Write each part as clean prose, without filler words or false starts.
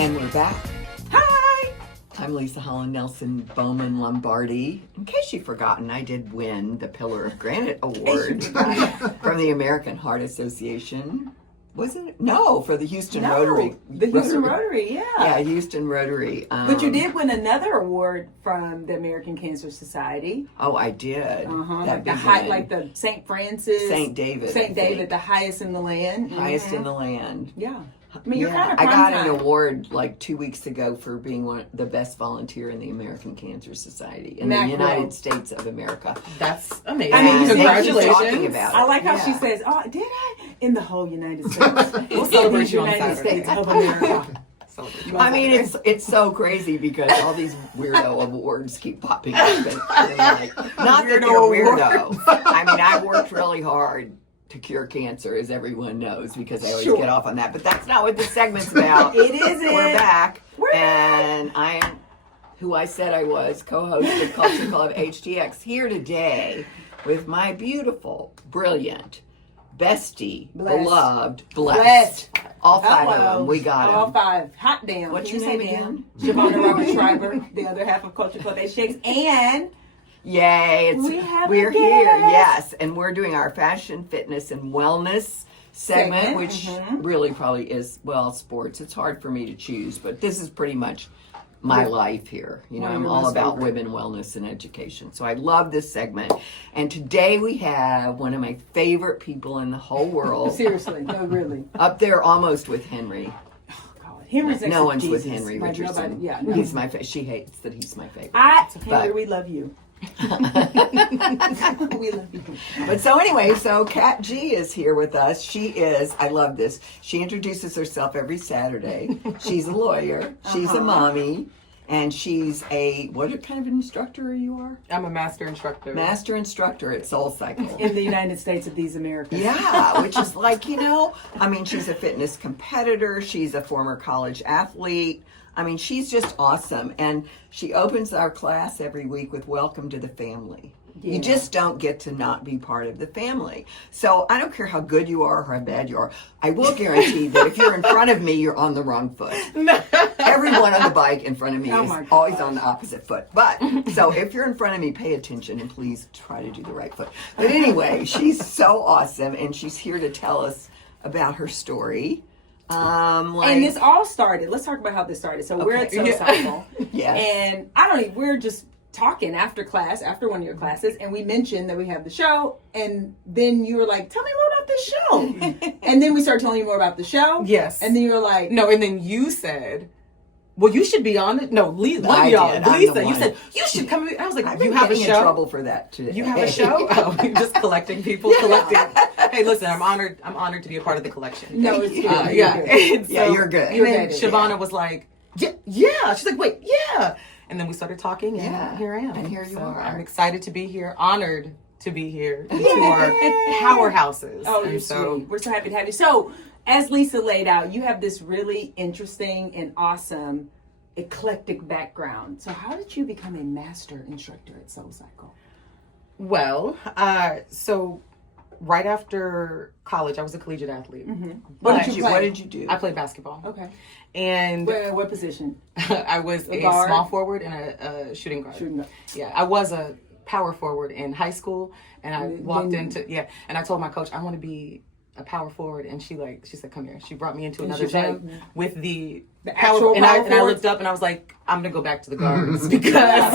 And we're back. Hi! I'm Lisa Holland Nelson Bowman Lombardi. In case you've forgotten, I did win the Pillar of Granite Award from the American Heart Association. Wasn't it? No, for the Houston Rotary. The Houston Rotary, yeah. Yeah, Houston Rotary. But you did win another award from the American Cancer Society. Oh, I did. Like the St. Francis. St. David. St. David, the highest in the land. Highest in the land. Yeah. I mean, you're kind of I got an award like 2 weeks ago for being the best volunteer in the American Cancer Society in the United States of America. That's amazing. I mean, congratulations. I like how she says, "Oh, did I?" In the whole United States. We'll celebrate you on United Saturday. States of America. I mean, it's so crazy because all these weirdo awards keep popping up. And like, not that they're weirdo. I mean, I worked really hard to cure cancer, as everyone knows, because I always get off on that. But that's not what this segment's about. It isn't. We're back. And I'm who I said I was, co-host of Culture Club HTX, here today with my beautiful, brilliant, bestie, beloved, blessed. All five of them. We got them. All five. Hot damn. What's your name again? Shavonna Robert Schreiber, the other half of Culture Club HTX. And yay, we're here, yes. And we're doing our fashion, fitness, and wellness segment, which really probably is, well, sports. It's hard for me to choose, but this is pretty much my life here. You know, I'm all about women, wellness, and education. So I love this segment. And today we have one of my favorite people in the whole world. Seriously, no, really. Up there almost with Henry. Henry's no one's with Henry Richardson. Nobody, he's my favorite. She hates that he's my favorite. Henry, we love you. We love you. But so anyway, so Kat G is here with us. She is, I love this. She introduces herself every Saturday. She's a lawyer. She's a mommy. And she's what kind of an instructor you are? I'm a master instructor. Master instructor at SoulCycle. In the United States of these Americas. Yeah, which is like, I mean, she's a fitness competitor. She's a former college athlete. I mean, she's just awesome. And she opens our class every week with welcome to the family. Yeah. You just don't get to not be part of the family. So I don't care how good you are or how bad you are. I will guarantee that if you're in front of me, you're on the wrong foot. Everyone on the bike in front of me is always on the opposite foot. But so if you're in front of me, pay attention and please try to do the right foot. But anyway, she's so awesome. And she's here to tell us about her story. And this all started. Let's talk about how this started. So we're at SoulCycle. And we're just talking after class, after one of your classes, and we mentioned that we have the show, and then you were like, tell me more about this show. And then we started telling you more about the show. Yes. And then you were like, no, and then you said, well, you should be on it. No, Lisa, you said, you should come. I was like, you have a show? In trouble for that today. You have a show? Oh, just collecting people, Hey, listen, I'm honored to be a part of the collection. No, it's good. You're good. And then Shavonna was like, yeah. She's like, wait, yeah. And then we started talking, and here I am. And here you are. I'm excited to be here, honored to be here. To our powerhouses. Oh, you're sweet. We're so happy to have you. So, as Lisa laid out, you have this really interesting and awesome, eclectic background. So, how did you become a master instructor at SoulCycle? Well, so right after college, I was a collegiate athlete. Mm-hmm. What did you do? I played basketball. Okay. And what position? I was a small forward and a shooting guard. Yeah, I was a power forward in high school, and I walked into and I told my coach I want to be a power forward, and she said, come here. She brought me into another gym with the power, and I looked up and I was like, I'm gonna go back to the guards because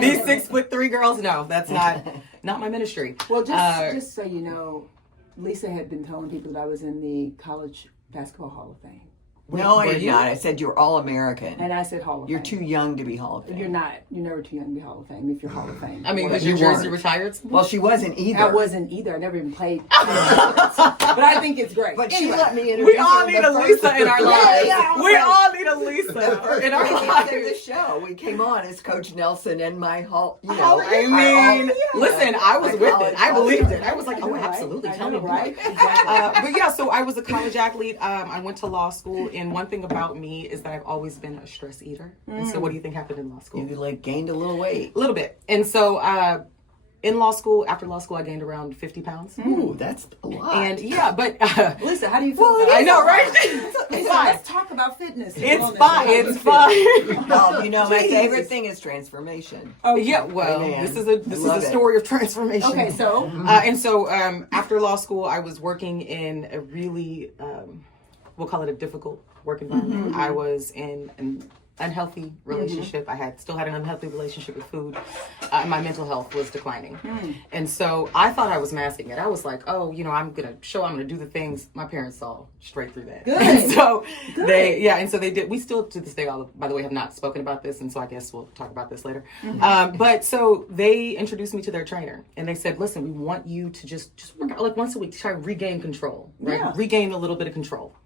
these 6'3" girls, no, that's not my ministry. Well, just so you know, Lisa had been telling people that I was in the College Basketball Hall of Fame. No, I did not. I said you're all-American. And I said Hall of Fame. You're too young to be Hall of Fame. You're not. You're never too young to be Hall of Fame if you're Hall of Fame. I mean, was your jersey retired? Well, she wasn't either. I wasn't either. I never even played. But I think it's great. But she let me introduce We all need a Lisa in our lives. We all need a Lisa in our lives. The show, we came on as Coach Nelson and my Hall, listen, I was with it. I believed it. I was like, oh, absolutely. Tell me right. But yeah, so I was a college athlete. I went to law school, and one thing about me is that I've always been a stress eater. And so what do you think happened in law school? You gained a little weight. A little bit. And so in law school, after law school, I gained around 50 pounds. Ooh, that's a lot. And yeah, but Lisa, how do you feel? I know, right? It's fine. Let's talk about fitness. It's fine. It's fine. Well, my favorite thing is transformation. Oh yeah, well, this is a story of transformation. Okay, so after law school, I was working in a really we'll call it a difficult work environment. I was in an unhealthy relationship. I still had an unhealthy relationship with food. And my mental health was declining. And so I thought I was masking it. I was like, oh, I'm going to do the things. My parents saw straight through that. Good. And so they did. We still to this day, by the way, have not spoken about this. And so I guess we'll talk about this later. But so they introduced me to their trainer and they said, listen, we want you to just work out like once a week to try to regain control, right? Yeah. Regain a little bit of control.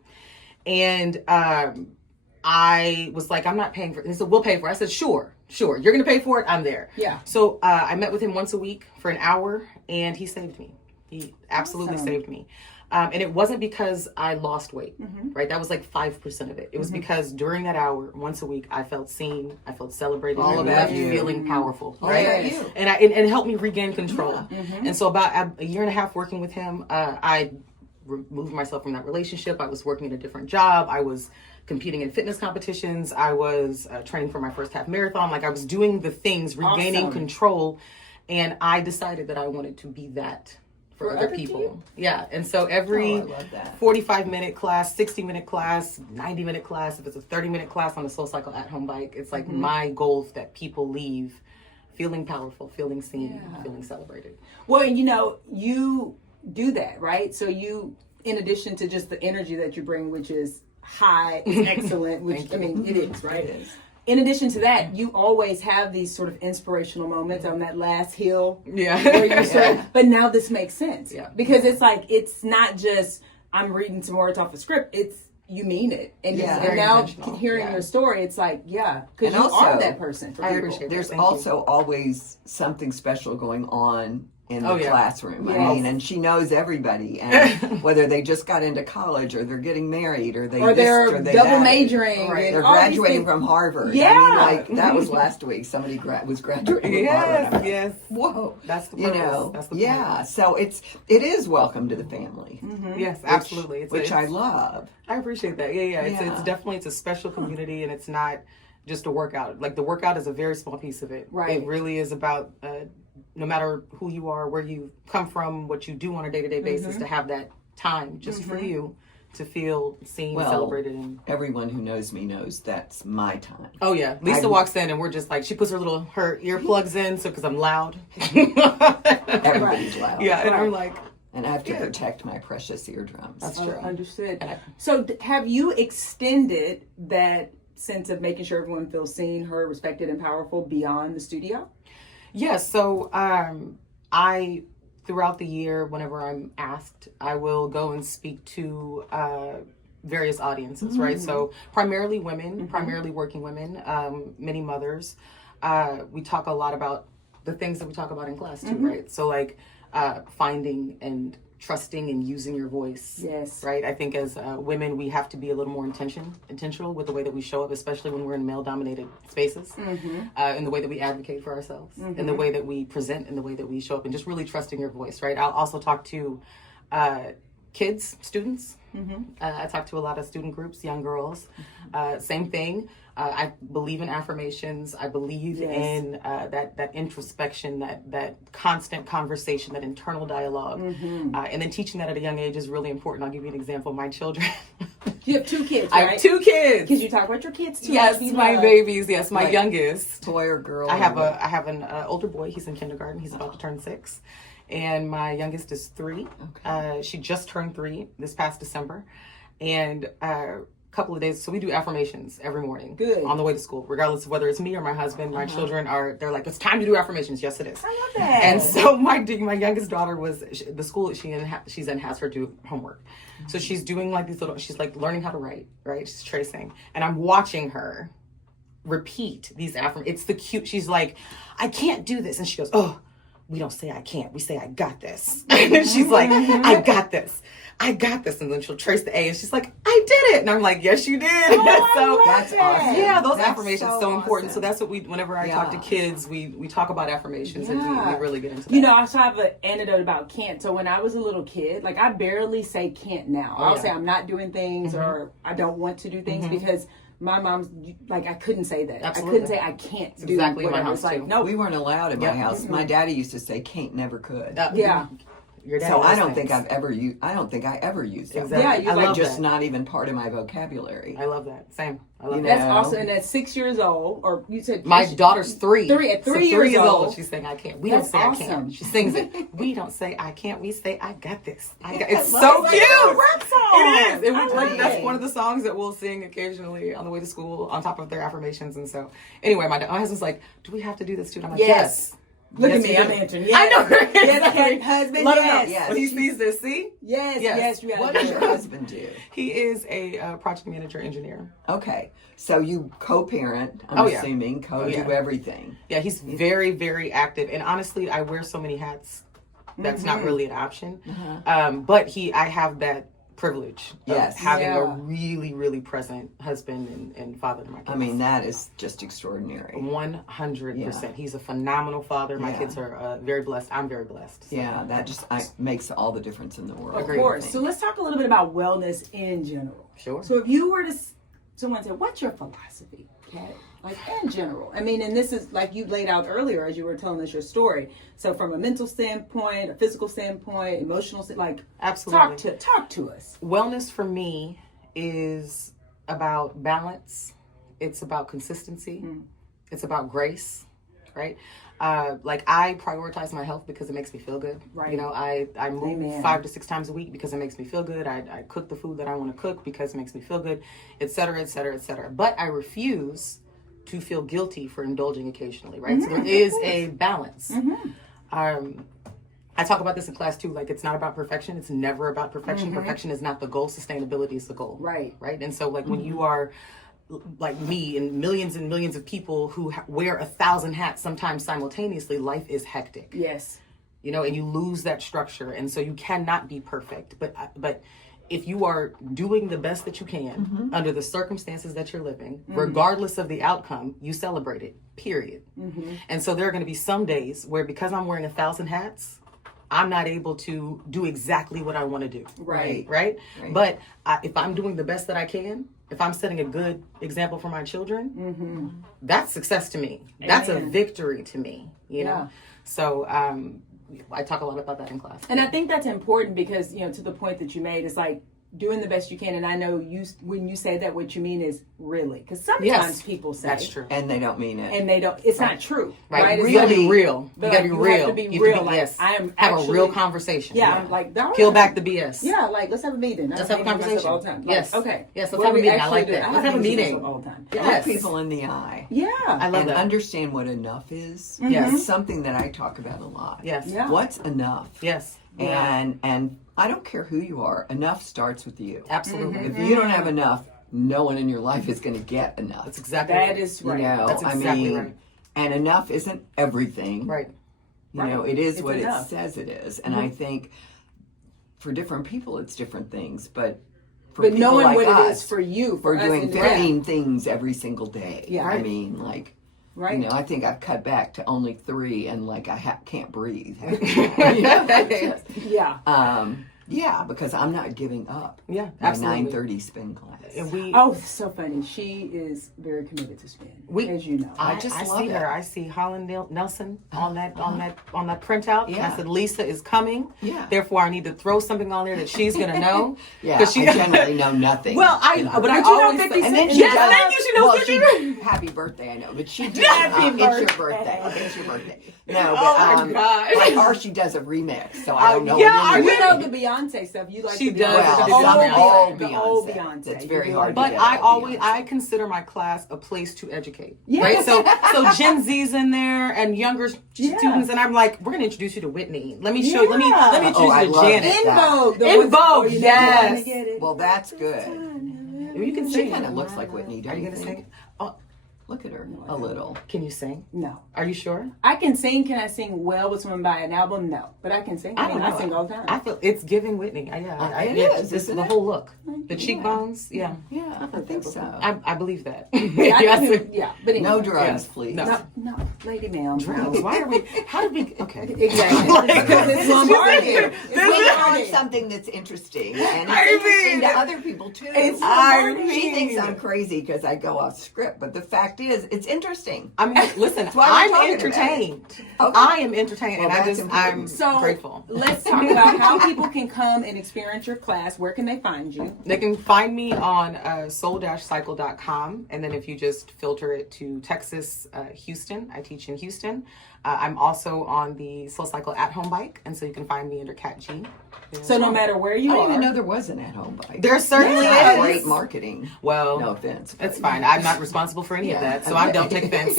And, I was like, I'm not paying for it. He said, we'll pay for it. I said, sure. You're going to pay for it. I'm there. Yeah. So I met with him once a week for an hour and he saved me. He absolutely saved me. And it wasn't because I lost weight, right? That was like 5% of it. It was because during that hour, once a week, I felt seen, I felt celebrated, all about you, feeling powerful, right? And it helped me regain control. Yeah. And so about a year and a half working with him, I removed myself from that relationship. I was working at a different job. I was competing in fitness competitions. I was training for my first half marathon. Like I was doing the things, regaining control. And I decided that I wanted to be that for other people. Yeah. And so every 45-minute class, 60-minute class, 90-minute class, if it's a 30-minute class on the SoulCycle at-home bike, it's like my goal is that people leave feeling powerful, feeling seen, feeling celebrated. Well, you do that, right? So you, in addition to just the energy that you bring, which is high, is excellent, which it is, right? It is. In addition to that, you always have these sort of inspirational moments on that last hill. Yeah. Where you're but now this makes sense. Yeah. Because it's like, it's not just, I'm reading some words off a script. It's, you mean it. And, and now hearing your story, it's like, because you are that person. For I appreciate There's also always something special going on in the classroom. Yes. I mean, and she knows everybody, and whether they just got into college or they're getting married or they're double majoring, right? They're graduating from Harvard. Yeah, I mean, that was last week. Somebody was graduating from Harvard. Yes. Whoa, that's the purpose. That's the point. So it is welcome to the family. Yes, absolutely. Which I love. I appreciate that. Yeah. It's definitely a special community, and it's not just a workout. Like the workout is a very small piece of it. Right. It really is about. No matter who you are, where you come from, what you do on a day-to-day basis, to have that time just for you to feel seen, celebrated. And everyone who knows me knows that's my time. Oh yeah, Lisa walks in and we're just like, she puts her earplugs in, so because I'm loud. Everybody's loud. Yeah, and I'm like. And I have to protect my precious eardrums. That's true. Understood. So have you extended that sense of making sure everyone feels seen, heard, respected, and powerful beyond the studio? Yes, so I, throughout the year, whenever I'm asked, I will go and speak to various audiences, right? So primarily women, primarily working women, many mothers. We talk a lot about the things that we talk about in class too, right? So like finding and trusting and using your voice. Yes. Right? I think as women, we have to be a little more intentional with the way that we show up, especially when we're in male-dominated spaces, in the way that we advocate for ourselves, in the way that we present, in the way that we show up, and just really trusting your voice, right? I'll also talk to kids, students. I talk to a lot of student groups, young girls. Same thing. I believe in affirmations. I believe in that introspection, that constant conversation, that internal dialogue. And then teaching that at a young age is really important. I'll give you an example. My children. You have 2 kids, right? I have 2 kids. Because you talk about your kids too. Yes, my babies. Yes, my youngest. Boy or girl? I have an older boy. He's in kindergarten. He's about to turn 6. And my youngest is 3. Okay. She just turned 3 this past December. And couple of days, so we do affirmations every morning. Good. On the way to school, regardless of whether it's me or my husband. My children they're like, it's time to do affirmations. Yes, it is. I love that. And so my youngest daughter the school that she's in has her do homework. So she's doing like these she's like learning how to write, right? She's tracing. And I'm watching her repeat these affirmations. It's the cute, she's like, I can't do this. And she goes, oh, we don't say I can't. We say I got this. And she's like, I got this. I got this. And then she'll trace the A and she's like, I did it. And I'm like, yes, you did. Oh, so that's awesome. Yeah, those that's affirmations so important. Awesome. So that's what whenever I talk to kids, we talk about affirmations and we really get into that. You know, I also have an anecdote about can't. So when I was a little kid, like I barely say can't now. I'll say I'm not doing things or I don't want to do things because my mom's like, I couldn't say that. Absolutely. I couldn't say I can't do exactly whatever. in my house, it's like, too. no, We weren't allowed in my house. My daddy used to say can't, never could. So I don't think I ever used that. Exactly. Yeah, I love just that. not even part of my vocabulary. I love that. Same. I love that. That's awesome. And at 6 years old, or you said My daughter's 3. At 3 years old, she's saying I can't. We That's don't say awesome. I can't. She sings it. We don't say I can't. We say I got this. It's love so it. cute. It's a rap song. It is. I love That's it. one of the songs that we'll sing occasionally on the way to school, on top of their affirmations. And so, anyway, my husband's like, "Do we have to do this too?" And I'm like, Yes. Look Yes, at me, we I'm do. answering. I know. Yes, husband, Let him know. yes. Yes. When he sees this, see? Yes, you What have does your husband do? He is a project manager engineer. Okay, so you co-parent, I'm assuming, do everything. Yeah, he's very, very active. And honestly, I wear so many hats. That's not really an option. But I have that privilege of having a really, really present husband and father to my kids. I mean, that is just extraordinary. 100%. He's a phenomenal father. My kids are very blessed. I'm very blessed. So. Yeah, that just makes all the difference in the world. Of course. So let's talk a little bit about wellness in general. Sure. So if you were to, someone said, what's your philosophy? Okay. Like in general. I mean, and this is like you laid out earlier as you were telling us your story. So from a mental standpoint, a physical standpoint, emotional, absolutely. Talk to us. Wellness for me is about balance. It's about consistency. It's about grace, right? Like I prioritize my health because it makes me feel good. Right. You know, I move 5 to 6 times a week because it makes me feel good. I cook the food that I want to cook because it makes me feel good, et cetera, et cetera, et cetera. But I refuse to feel guilty for indulging occasionally, right? So there is a balance. I talk about this in class too. Like it's not about perfection. It's never about perfection. Perfection is not the goal. Sustainability is the goal. Right. Right. And so like when you are like me and millions of people who wear 1,000 hats sometimes simultaneously, life is hectic. Yes. You know, and you lose that structure. And so you cannot be perfect. But if you are doing the best that you can under the circumstances that you're living, regardless of the outcome, you celebrate it, period. And so there are going to be some days where because I'm wearing 1,000 hats, I'm not able to do exactly what I want to do. Right. But if I'm doing the best that I can, if I'm setting a good example for my children, that's success to me. That's a victory to me, you know? So I talk a lot about that in class. And I think that's important because, you know, to the point that you made, it's like doing the best you can. And I know when you say that, what you mean is really. Because sometimes people say. That's true. And they don't mean it. And they don't. It's not true. Right. It's You gotta be real. You gotta be real. Have to be real. Like, I am have actually, a real conversation. Yeah. I'm like, peel back the BS. Yeah. Like, let's have a meeting. Let's have a conversation. All the time. Like, yes. Okay. Yes. Let's have a meeting. I like that. Let's have a meeting. All the time. Look people in the eye. Yeah. I love and that. understand what enough is. Yes. It's something that I talk about a lot. Yes. Yeah. What's enough? Yes. And I don't care who you are. Enough starts with you. Absolutely. If you don't have enough, no one in your life is going to get enough. That's exactly That right. is right. You know, That's exactly right. And enough isn't everything. Right. You know, it is It's what enough. it says it is. And I think for different people, it's different things. But for But people knowing like what us, it is for you, we're us doing individually. 15 things every single day. Yeah. I mean, like, Right. you know, I think I've cut back to only 3 and like I can't breathe. Yeah. Yeah, because I'm not giving up. Yeah, My absolutely. 9:30 spin class. And we, Oh, it's so funny. She is very committed to spin, as you know. I just love see it. her. I see Holland Nelson on that printout. Yeah. I said Lisa is coming. Yeah. Therefore, I need to throw something on there that she's gonna know. Yeah, 'Cause she I generally know nothing. Well, I you know. but I you know always 50 say, And then Cent? she Yes, does. thank you. She knows Well, 50. happy birthday, I know, but she does. Happy It's your birthday. Okay, it's your birthday. No, but Oh my God. like, or she does a remix, so I don't know. yeah, what it You is. know the Beyonce stuff. You like She the does. Beyonce. Well, The some old old the Beyonce. old Beyonce. It's You very do hard. like to But get I old always Beyonce. I consider my class a place to educate. Yeah. Right? So Gen Z's in there and younger students, and I'm like, we're gonna introduce you to Whitney. Let me show you. Let me introduce Oh, I you to love Janet. it. In Vogue. In Vogue, yes. Well, that's good. You can She sing. kind of looks like Whitney. Are Don't you you gonna think? sing? Oh, Look at her a little. Can you sing? No. Are you sure? I can sing. Can I sing well with someone by an album? No. But I can sing. I sing all the time. I feel it's giving Whitney. It is. This is the whole look. The cheekbones. Yeah. Yeah, I think so. I believe that. Yeah. But anyway. No drugs, please. No, lady ma'am. Drugs. Why are we? How did we? Okay. Exactly. Because it's Lombardi. We learned something that's interesting, and it's interesting to other people too. She thinks I'm crazy because I go off script, but the fact is, it's interesting. I mean, listen, I'm entertained. Okay. I am entertained, and I'm grateful. Let's talk about how people can come and experience your class. Where can they find you? They can find me on soul-cycle.com, and then if you just filter it to Texas, Houston, I teach in Houston. I'm also on the SoulCycle at-home bike, and so you can find me under Cat G. So no matter where you are. I didn't even know there was an at-home bike. There certainly is. Great marketing. Well, no offense. It's fine. I'm not responsible for any of that, so I don't take offense.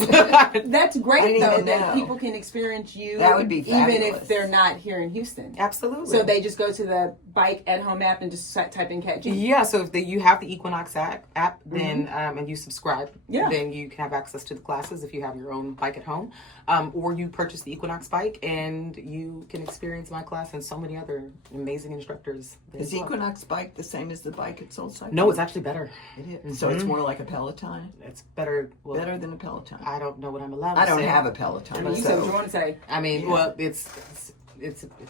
That's great, though, that people can experience you. That would be fabulous. Even if they're not here in Houston. Absolutely. So they just go to the bike at-home app and just type in Cat G? Yeah, so if you have the Equinox app, then and you subscribe, then you can have access to the classes if you have your own bike at home. Or you purchase the Equinox bike and you can experience my class and so many other amazing instructors. Is Equinox bike the same as the bike at SoulCycle? No, it's actually better. It is. Mm-hmm. So it's more like a Peloton? It's better. Well, better than a Peloton. I don't know what I'm allowed to say. I don't have a Peloton. You said what you want to say. I mean, well, it's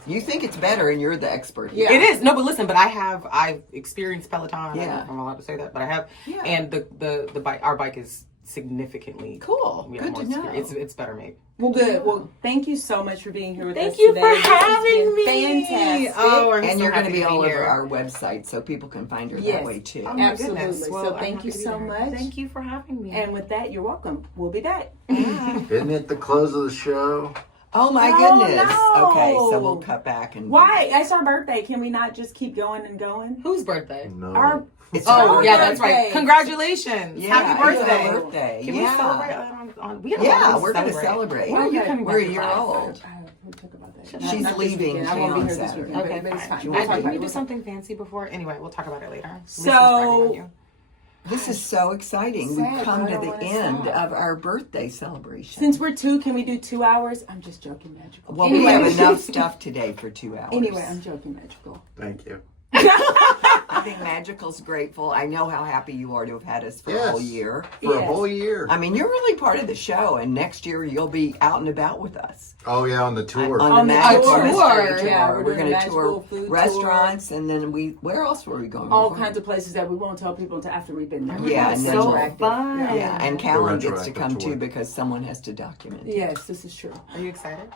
you think it's better and you're the expert. Yeah, it is. No, but listen, I've experienced Peloton. I don't know if I'm allowed to say that, but I have. Yeah. And the bike, our bike is significantly cool. Yeah, good to know. It's better made. Well, good. Well, thank you so much for being here with us today. Thank you for having me. Fantastic. Oh, and you're going to be all over our website, so people can find her that way too. Oh, absolutely. Well, so thank you so much. Thank you for having me. And with that, you're welcome. We'll be back. Isn't it the close of the show? Oh my goodness. No. Okay, so we'll cut back and why? It's our birthday. Can we not just keep going and going? Whose birthday? No. It's our that's right. Congratulations. Yeah, happy birthday. Happy birthday. Can we celebrate we're going to celebrate. We're a year old. We'll talk about that. She's leaving. I won't be here this weekend. Okay, but it's fine. Can we do something fancy before? Anyway, we'll talk about it later. So this is so exciting. We've come to the end of our birthday celebration. Since we're 2, can we do 2 hours? I'm just joking, Magical. Well, we have enough stuff today for 2 hours. Anyway, I'm joking, Magical. Thank you. I think Magical's grateful. I know how happy you are to have had us for a whole year. For a whole year. I mean, you're really part of the show, and next year you'll be out and about with us. Oh, yeah, on the tour. On the Magical tour. Yeah, we're going to tour food restaurants, and then where else were we going? All kinds of places that we won't tell people until after we've been there. Yeah, and so fun. Yeah, and Callan gets to come too because someone has to document it. Yes, this is true. Are you excited?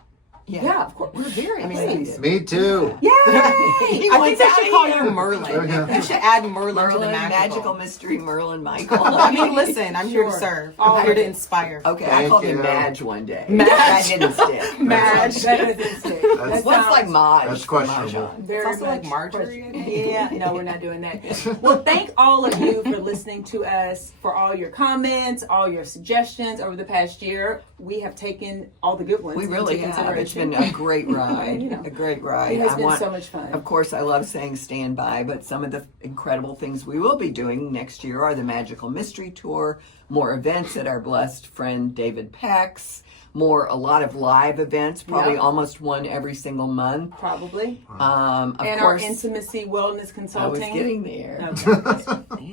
Yeah, of course. We're very excited. Me too. Yay! I think they should call you Merlin. Okay. You should add Merlin to the magical mystery Merlin Michael. I mean, listen, I'm here to serve. I'm here to inspire. Okay, I called him Madge one day. Madge. That didn't stick. Madge. That doesn't stick. What's like Maj? That's questionable. Very it's also like Marjorie. Yeah, no, we're not doing that. Well, thank all of you for listening to us, for all your comments, all your suggestions over the past year. We have taken all the good ones. We really have. It's been a great ride. A great ride. It has been so much fun. Of course, I love saying stand by, but some of the incredible things we will be doing next year are the Magical Mystery Tour, more events at our blessed friend David Peck's, a lot of live events, probably almost one every single month. Probably. Of and course, our intimacy wellness consulting. I was getting there. Okay.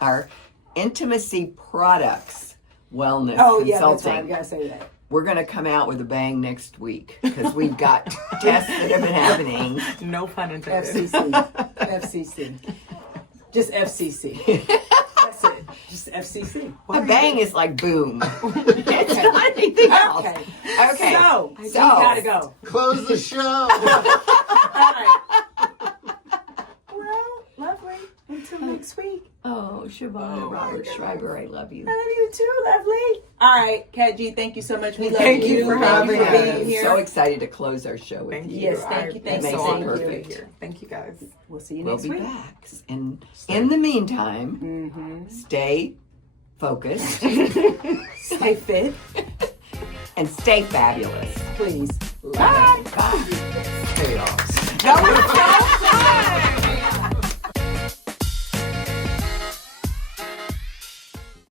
Our intimacy products wellness consulting. Oh, yeah, that's right. I gotta say that. We're going to come out with a bang next week because we've got tests that have been happening. No pun intended. FCC. Just FCC. That's it. Just FCC. A bang is like boom. It's not anything else. Okay. So we gotta go. Close the show. All right. Well, lovely. Until next week. Oh, Shavonda Robert Schreiber, I love you. I love you too, lovely. All right, Kat G, thank you so much. We love Thank you for having us. I'm so excited to close our show with you. Yes, thank you. That makes it perfect. Thank you, guys. We'll see you next week. We'll be back. And in the meantime, stay focused, stay fit, and stay fabulous. please. Bye.